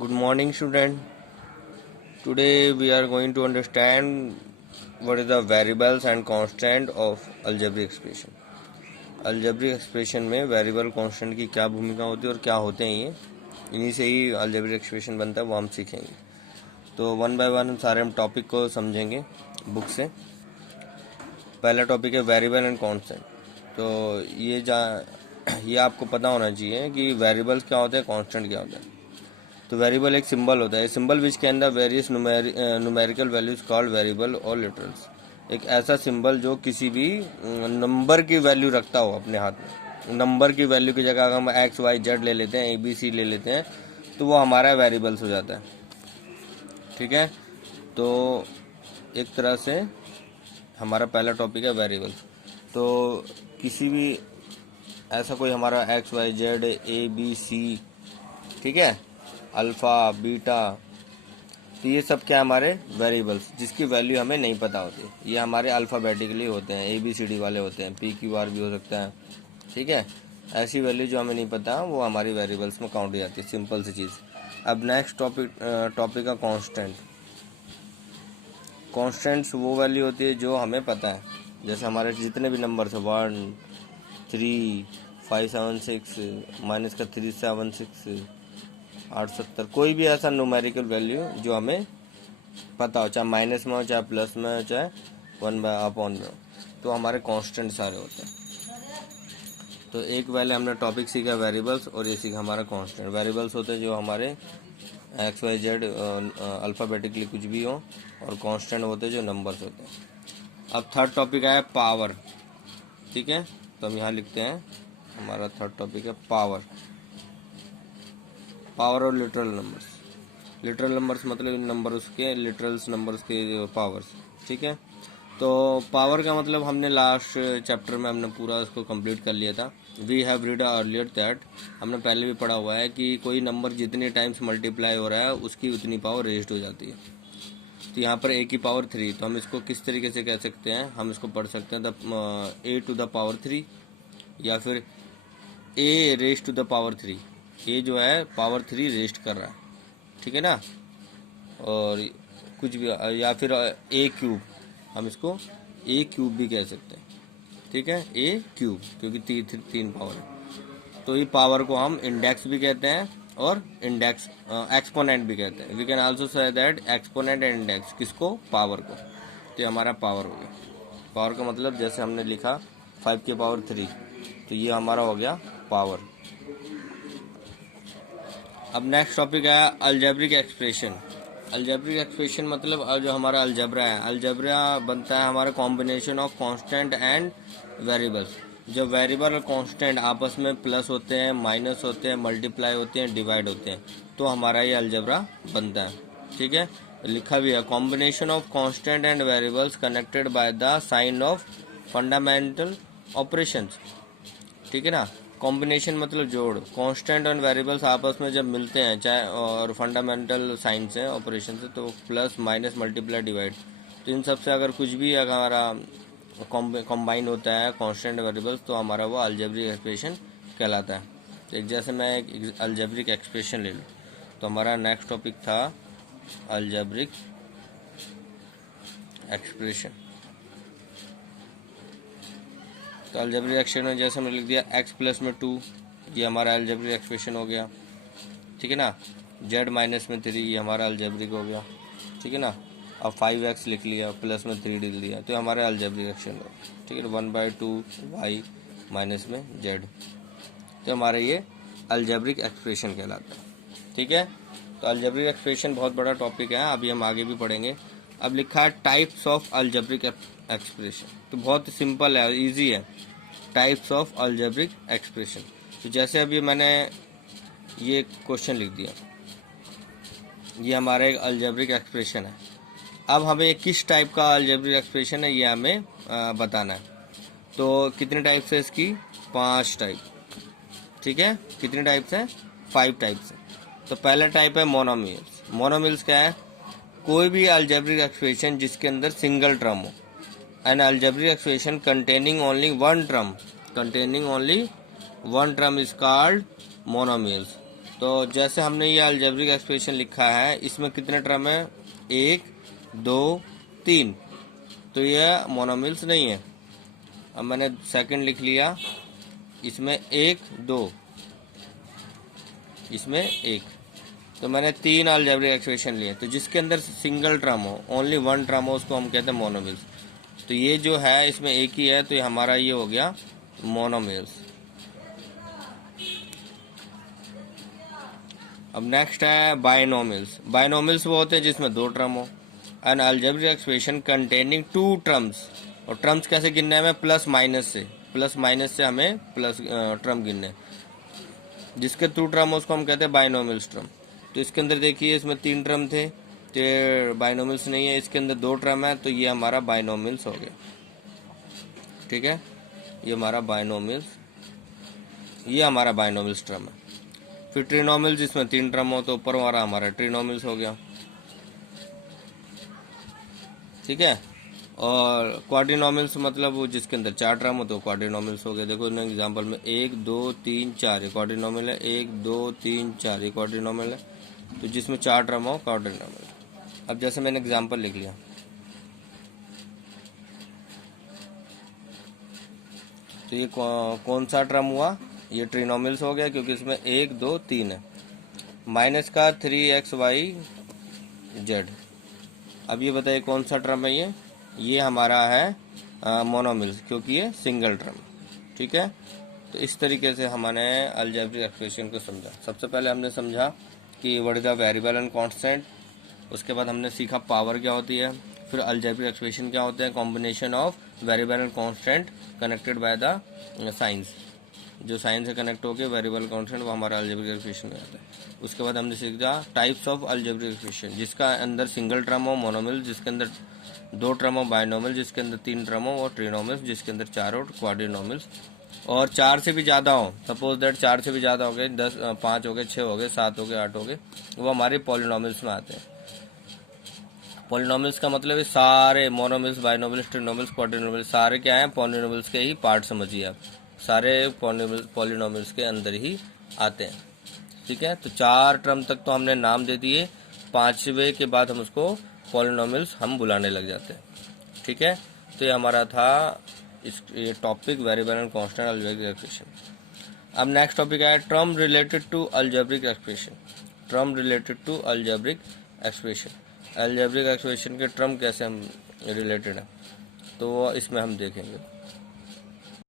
Good morning, student. Today we are going to understand what is the variables and constant of algebraic expression. algebraic expression में variable constant की क्या भूमिका होती है और क्या होते हैं ये इन्हीं से ही algebraic expression बनता है, वो हम सीखेंगे. तो वन बाय वन सारे हम टॉपिक को समझेंगे बुक से. पहला टॉपिक है वेरिएबल एंड कांस्टेंट. तो ये आपको पता होना चाहिए कि वेरिएबल्स क्या होते हैं, कांस्टेंट क्या होता है. तो वेरिएबल एक सिंबल होता है, symbol which can the various numerical values called variable और लिटरल्स. एक ऐसा सिंबल जो किसी भी नंबर की वैल्यू रखता हो अपने हाथ में. नंबर की वैल्यू की जगह हम एक्स वाई जेड ले लेते हैं, ABC ले लेते हैं, तो वो हमारा वेरिएबल्स हो जाता है. ठीक है, तो एक तरह से हमारा पहला टॉपिक है वेरिएबल्स. तो किसी भी ऐसा कोई हमारा एक्स वाई जेड ABC, ठीक है, अल्फ़ा बीटा, तो ये सब क्या हमारे वेरिएबल्स जिसकी वैल्यू हमें नहीं पता होती. ये हमारे अल्फ़ाबेटिकली होते हैं, ABCD वाले होते हैं, PQR भी हो सकता है. ठीक है, ऐसी वैल्यू जो हमें नहीं पता वो हमारी वेरिएबल्स में काउंट हो जाती है. सिंपल सी चीज़. अब नेक्स्ट टॉपिक का कांस्टेंट. कांस्टेंट्स वो वैल्यू होती है जो हमें पता है. जैसे हमारे जितने भी नंबर्स हैं 1 3 5 7 6 माइनस का 3 7 6 8 70, कोई भी ऐसा न्यूमेरिकल वैल्यू जो हमें पता हो, चाहे माइनस में हो, चाहे प्लस में हो, चाहे 1/अपॉन में हो, तो हमारे कांस्टेंट सारे होते हैं. तो एक पहले हमने टॉपिक सीखा वेरिएबल्स और ये सीखा हमारा कांस्टेंट. वेरिएबल्स होते हैं जो हमारे एक्स वाई जेड अल्फ़ाबेटिकली कुछ भी हो, और कांस्टेंट होते हैं जो नंबर्स होते हैं. अब थर्ड टॉपिक आया पावर. ठीक है, तो हम यहाँ लिखते हैं हमारा थर्ड टॉपिक है पावर. पावर और लिटरल नंबर्स. लिटरल नंबर्स मतलब इन नंबर्स के, लिटरल्स नंबर्स के पावर्स. ठीक है, तो पावर का मतलब हमने लास्ट चैप्टर में हमने पूरा उसको कंप्लीट कर लिया था. We have read earlier that, हमने पहले भी पढ़ा हुआ है कि कोई नंबर जितने टाइम्स मल्टीप्लाई हो रहा है उसकी उतनी पावर रेज्ड हो जाती है. तो यहाँ पर a की पावर 3, तो हम इसको किस तरीके से कह सकते हैं, हम इसको पढ़ सकते हैं a टू द पावर 3, या फिर a raise to the power 3. ये जो है पावर 3 रेस्ट कर रहा है. ठीक है ना, और कुछ भी, या फिर a क्यूब, हम इसको a क्यूब भी कह सकते हैं. ठीक है, a क्यूब, क्योंकि तीन पावर है. तो ये पावर को हम इंडेक्स भी कहते हैं और इंडेक्स एक्सपोनेंट भी कहते हैं. We can also say that exponent and index. किसको? पावर को. तो ये हमारा पावर हो गया. पावर का मतलब जैसे हमने लिखा 5 की पावर 3, तो ये हमारा हो गया पावर. अब नेक्स्ट टॉपिक है अलजेब्रिक एक्सप्रेशन. अलजेब्रिक एक्सप्रेशन मतलब जो हमारा अलजेब्रा है, अलजेब्रा बनता है हमारा combination of constant and variables. जब वेरिएबल और कांस्टेंट आपस में प्लस होते हैं, माइनस होते हैं, मल्टीप्लाई होते हैं, डिवाइड होते हैं, तो हमारा ये अलजेब्रा बनता है. ठीक है, लिखा भी है combination of constant and variables connected by the sign of fundamental operations. ठीक है ना, कॉम्बिनेशन मतलब जोड़. कांस्टेंट और वेरिएबल्स आपस में जब मिलते हैं, चाहे और फंडामेंटल साइंस है, ऑपरेशन से, तो प्लस माइनस मल्टीप्लाई डिवाइड, तो इन सब से अगर कुछ भी हमारा कॉम्बाइन होता है कांस्टेंट वेरिएबल्स, तो हमारा वो अलजेब्रिक एक्सप्रेशन कहलाता है. तो एक जैसे मैं एक अलजेब्रिक एक्सप्रेशन ले लूँ, तो हमारा नेक्स्ट टॉपिक था अलजेब्रिक एक्सप्रेशन. तो अलजेब्रिक एक्सप्रेशन जैसे हमने लिख दिया x प्लस में 2, ये हमारा अलजेब्रिक एक्सप्रेशन हो गया. ठीक है ना, z माइनस में 3, ये हमारा अलजेब्रिक हो गया. ठीक है ना, अब 5x लिख लिया, प्लस में 3 लिख लिया, तो हमारा अलजेब्रिक एक्सप्रेशन हो गया. ठीक है, 1/2 y माइनस में z, तो हमारा ये अलजेब्रिक एक्सप्रेशन कहलाता है. ठीक है, तो अलजेब्रिक एक्सप्रेशन बहुत बड़ा टॉपिक है, अभी हम आगे भी पढ़ेंगे. अब लिखा है टाइप्स ऑफ अलजेब्रिक एक्सप्रेशन. तो बहुत सिंपल है, इजी है. Types of algebraic expression. तो जैसे अभी मैंने ये क्वेश्चन लिख दिया, ये हमारा एक अलजेब्रिक एक्सप्रेशन है. अब हमें किस टाइप का अलजेब्रिक एक्सप्रेशन है ये हमें बताना है. तो कितने टाइप्स है इसकी? 5 टाइप. ठीक है, कितने टाइप्स हैं? 5 टाइप्स हैं. तो पहला टाइप है मोनोमियल्स. मोनोमियल्स क्या है? कोई भी अलजेब्रिक एक्सप्रेशन जिसके अंदर सिंगल टर्म हो. N algebraic expression containing only one term, containing only one term is called monomials. तो जैसे हमने ये अलजेब्रिक एक्सप्रेशन लिखा है, इसमें कितने टर्म है, 1 2 3, तो ये मोनोमिल्स नहीं है। अब मैंने सेकंड लिख लिया, इसमें 1 2, इसमें 1, तो मैंने 3 अलजेब्रिक एक्सप्रेशन लिए। तो जिसके अंदर सिंगल टर्म हो, ओनली वन टर्म हो, उसको हम कहते हैं मोनोमिल्स। तो ये जो है इसमें एक ही है, तो ये हमारा ये हो गया मोनोमिल्स। अब नेक्स्ट है बाइनोमिल्स। बाइनोमिल्स वो होते हैं जिसमें 2 टर्म हो। N algebraic expression containing 2 terms, और टर्म्स कैसे गिनने हैं हमें, प्लस माइनस से हमें प्लस टर्म गिनने, जिसके 2 टर्म हो उसको हम कहते हैं बाइनोमिल्स टर्म। तो इसके अंदर देखिए इसमें 3 टर्म थे, तो बाइनोमिल्स नहीं है, इसके अंदर 2 टर्म है, तो ये हमारा बाइनोमिल्स हो गया। ठीक है, ये हमारा बाइनोमिल्स टर्म है। फिर ट्रिनोमिल्स, जिसमें 3 टर्म हो, तो ऊपर वाला हमारा ट्रिनोमिल्स हो गया। ठीक है, और क्वाड्रिनोमिल्स मतलब वो जिसके अंदर 4 टर्म हो, तो क्वाड्रिनोमिल्स हो गए। देखो इन एग्जांपल में 1 2 3 4 ये क्वाड्रिनोमिल है, 1 2 3 4 ये क्वाड्रिनोमिल है, तो जिसमें 4 टर्म हो क्वाड्रिनोमिल। अब जैसे मैंने एग्जांपल लिख लिया, तो ये कौन सा टर्म हुआ, ये ट्रिनोमिल्स हो गया, क्योंकि इसमें 1 2 3 है। माइनस का 3xyz। अब ये बताइए कौन सा टर्म है, ये हमारा है मोनोमिल्स, क्योंकि ये सिंगल टर्म। ठीक है, तो इस तरीके से हमने अलजेब्रिक एक्सप्रेशन को समझा। सबसे पहले हमने समझा कि what is the variable and constant, उसके बाद हमने सीखा पावर क्या होती है, फिर अलजेब्रिक एक्सप्रेशन क्या होता है, combination of variable and constant connected by the science, जो साइन से कनेक्ट होकर वेरिएबल कांस्टेंट वो हमारा अलजेब्रिक एक्सप्रेशन में आता है। उसके बाद हमने सीखा टाइप्स ऑफ अलजेब्रिक एक्सप्रेशन, जिसका अंदर सिंगल टर्म हो मोनोमिल, जिसके अंदर 2 टर्म हो बाइनोमिल, जिसके अंदर 3 टर्म हो और ट्रिनोमिल्स, जिसके अंदर 4 हो क्वाड्रिनोमिल्स, और 4 से भी ज़्यादा हो, सपोज दैट 4 से भी ज़्यादा हो गए, 10 5 हो गए, 6 हो गए, 7 हो गए, 8 हो गए, वो हमारे पॉलिनोमिल्स में आते हैं। पॉलिनोमिल्स का मतलब है सारे मोनोमिल्स, बाइनोमिल्स, ट्रिनोमिल्स, क्वाड्रिनोमिल्स सारे क्या हैं, पॉलिनोमिल्स के ही पार्ट समझिए आप, सारे पॉलिनोमिल्स के अंदर ही आते हैं। ठीक है, तो 4 टर्म तक तो हमने नाम दे दिए, 5वें के बाद हम उसको पॉलिनोमिल्स हम बुलाने लग जाते हैं। ठीक है, तो ये हमारा था ये topic variable and constant algebraic expression. अब नेक्स्ट टॉपिक है term related to algebraic expression. Term related to algebraic expression, algebraic expression के टर्म कैसे हम रिलेटेड है, तो इसमें हम देखेंगे।